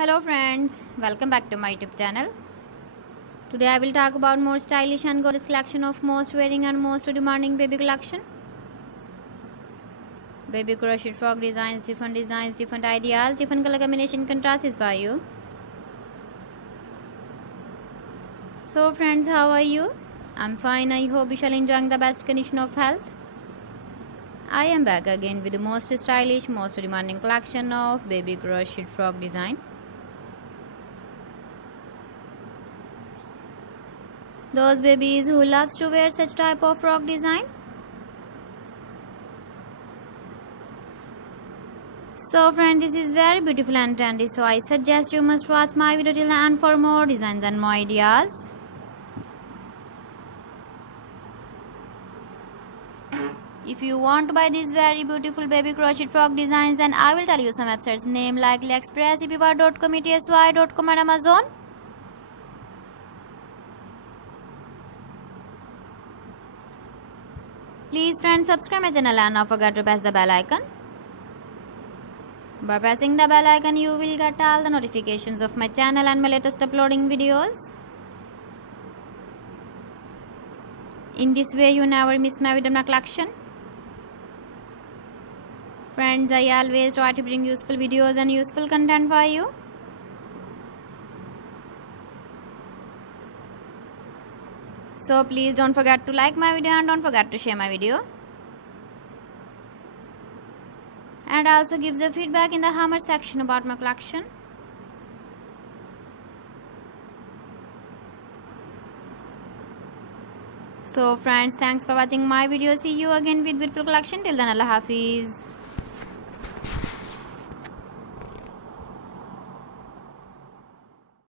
Hello friends, welcome back to my YouTube channel. Today I will talk about more stylish and gorgeous collection of most wearing and most demanding baby collection. Baby crochet frog designs, different ideas, different color combination contrasts for you. So friends, how are you? I'm fine. I hope you shall enjoying the best condition of health. I am back again with the most stylish, most demanding collection of baby crochet frog design. Those babies who loves to wear such type of frog design. So friends, this is very beautiful and trendy, so I suggest you must watch my video till the end for more designs and more ideas. If you want to buy these very beautiful baby crochet frog designs, then I will tell you some websites name like AliExpress, eBay.com, etsy.com and Amazon. Please friends, subscribe my channel and not forget to press the bell icon. By pressing the bell icon, you will get all the notifications of my channel and my latest uploading videos. In this way, you never miss my video collection. Friends, I always try to bring useful videos and useful content for you. So please don't forget to like my video and don't forget to share my video. And also give the feedback in the comment section about my collection. So friends, thanks for watching my video. See you again with beautiful collection. Till then, Allah Hafiz.